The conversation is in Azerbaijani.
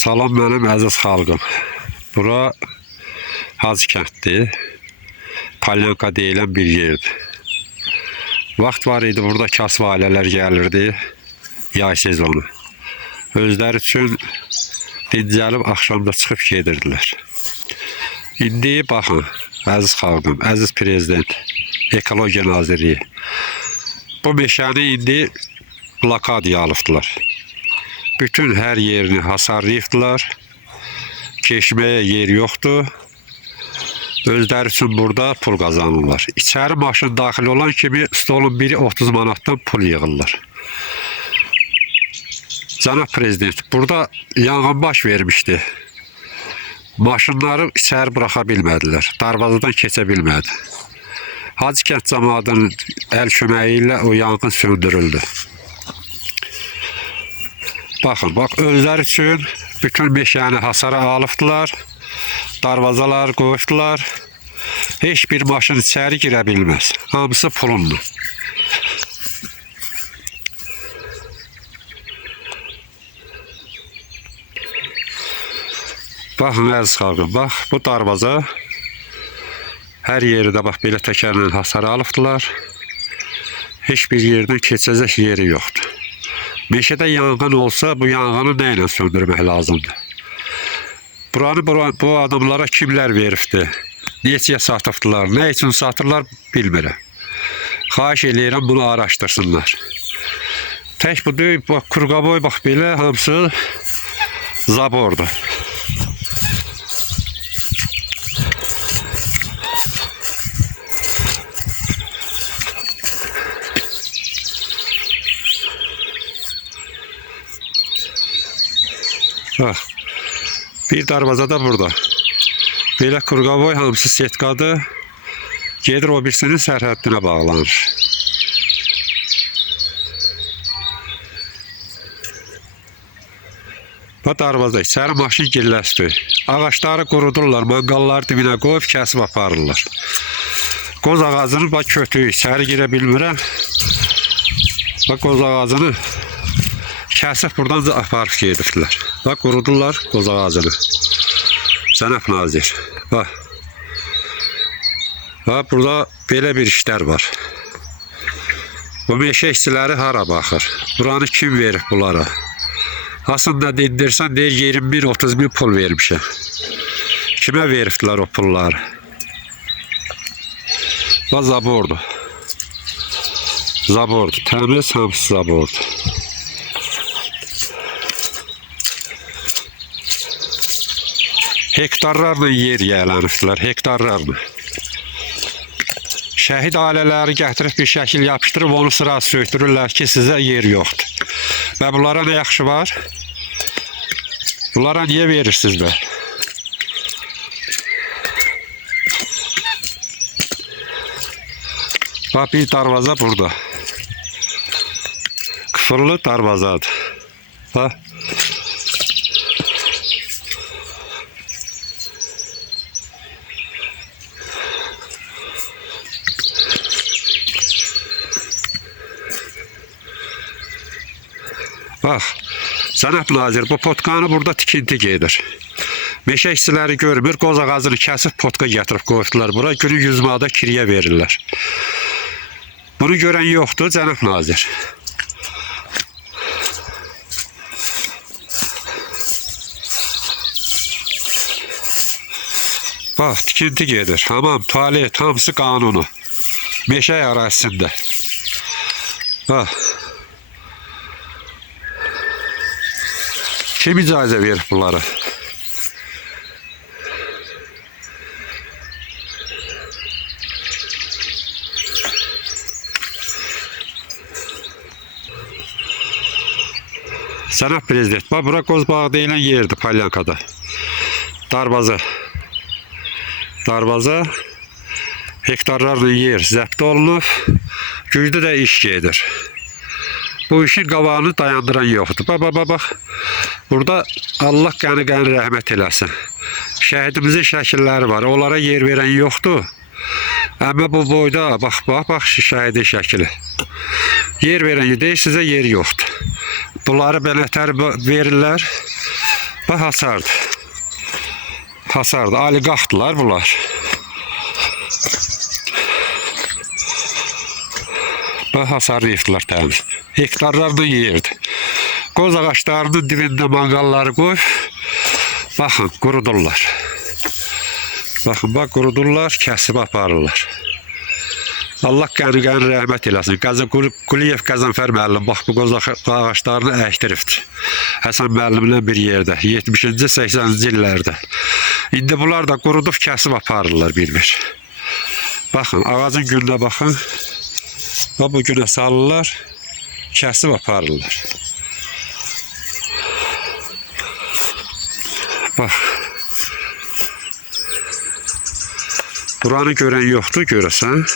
Salam mənim əziz xalqım. Bura Hacı kənddir. Palyanka deyilən bir yerdir. Vaxt var idi, burada kasıb ailələr gəlirdi. Yay sezonu. Özləri üçün dincəlib axşamda çıxıb gedirdilər. İndi baxın, əziz xalqım, əziz prezident, Ekologiya Nazirliyi. Bu meşəni indi blokadiya alıbdılar. Bütün hər yerini hasarlayıbdılar. Keçməyə yer yoxdur. Özləri üçün burada pul qazanırlar. İçəri maşın daxil olan kimi stolun biri 30 manatdan pul yığırlar. Cənab Prezident, burada yanğın baş vermişdi. Maşınları içəri buraxa bilmədilər. Darvazadan keçə bilmədi. Hacı kənd cəmaatının əl köməyi ilə o yanğın söndürüldü. Baxın, bax, özləri üçün bütün meşəni hasara alıbdılar. Darvazalar qoyubdular. Heç bir maşın içəri girə bilməz. Hamısı pulunlu. Baxın, əziz xalqım, bax, bu darvaza hər yeri də bax, belə təkərlə hasara alıbdılar. Heç bir yerdən keçəcək yeri yoxdur. Meşədə yanğın olsa, bu yanğını nə ilə söndürmək lazımdır? Buranı bu adamlara kimlər veribdi? Neçəyə satıbdılar? Nə üçün satırlar bilmirəm. Xahiş eləyirəm, bunu araşdırsınlar. Tək bu deyib, bax, Qurqaboy, bax, belə hamısı zabordur. Bax, bir darvaza da burada. Belə Qurqaboy hamısı setkadır. Gedir o birisinin sərhəddinə bağlanır. Bu darvaza içəri maşın girləsdir. Ağaçları qurudurlar, manqalları dibinə qoyub kəsib aparırlar. Qoz ağacının bax, kötüyü içəri girə bilmirəm. Bax, qoz ağacını kəsib buradan aparıb gedibdilər. Bax, qurudurlar qoz ağacını. Cənab Nazir. Bax. Bax, burada belə bir işlər var. Bu meşə işçiləri hara baxır? Buranı kim verib bunlara? Aslında dindirsən, deyir 20 bin, 30 bin pul vermişəm. Kimə veribdilər o pulları? Bax, zabordur. Zabordur. Təmiz, hamısı zabordur. Hektarlarla yer yiyələnibdilər, hektarlarla. Şəhid ailələri gətirib bir şəkil yapışdırıb, onu sırası söktürürlər ki, sizə yer yoxdur. Və bunlara nə yaxşı var? Bunlara niyə verirsiniz də? Bax, bir darvaza burada. Küfürlü darvazadır. Bax. Bax, Cənab Nazir, bu potkanı burada tikinti gedir. Meşə işçiləri görmür, qoz ağacını kəsib potka gətirib qoyubdular bura. Günü 100 manata kiriyə verirlər. Bunu görən yoxdur, Cənab Nazir. Bax, tikinti gedir. Hamam, tualet, hamısı qanunu. Meşə ərazisində. Bax. Kim icazə verib bunları? Cənab Prezident, bax, bura Qozbağı deyilən yerdir Palyankada. Darvaza. Darvaza. Hektarlarla yer zəbt olunub. Güclü də iş gedir. Bu işin qabağını dayandıran yoxdur. Bax. Burada Allah qəni-qəni rəhmət eləsin. Şəhidimizin şəkilləri var. Onlara yer verən yoxdur. Amma bu boyda, bax, şəhidin şəkili. Yer verən deyir, sizə yer yoxdur. Bunları belətər verirlər. Bax hasardır. Hasardır. Ali qalxdılar bunlar. Bax hasar yıxdılar təmiz. Hektarlarını yeyirdi. Qoz ağaçlarının dibində manqalları qoy. Baxın, qurudurlar. Baxın, bax qurudurlar, kəsib aparırlar. Allah qəni rəhmət eləsin. Quliyev Qəzənfər müəllim bax bu qoz ağaçlarını əkdiribdir. Həsən müəllimlə bir yerdə 70-ci 80-ci illərdə. İndi bunlar da qurudub kəsib aparırlar bir-bir. Baxın, ağacın gününə baxın. Bu günə salırlar, kəsib aparırlar. Bax. Buranı görən yoxdur, görəsən.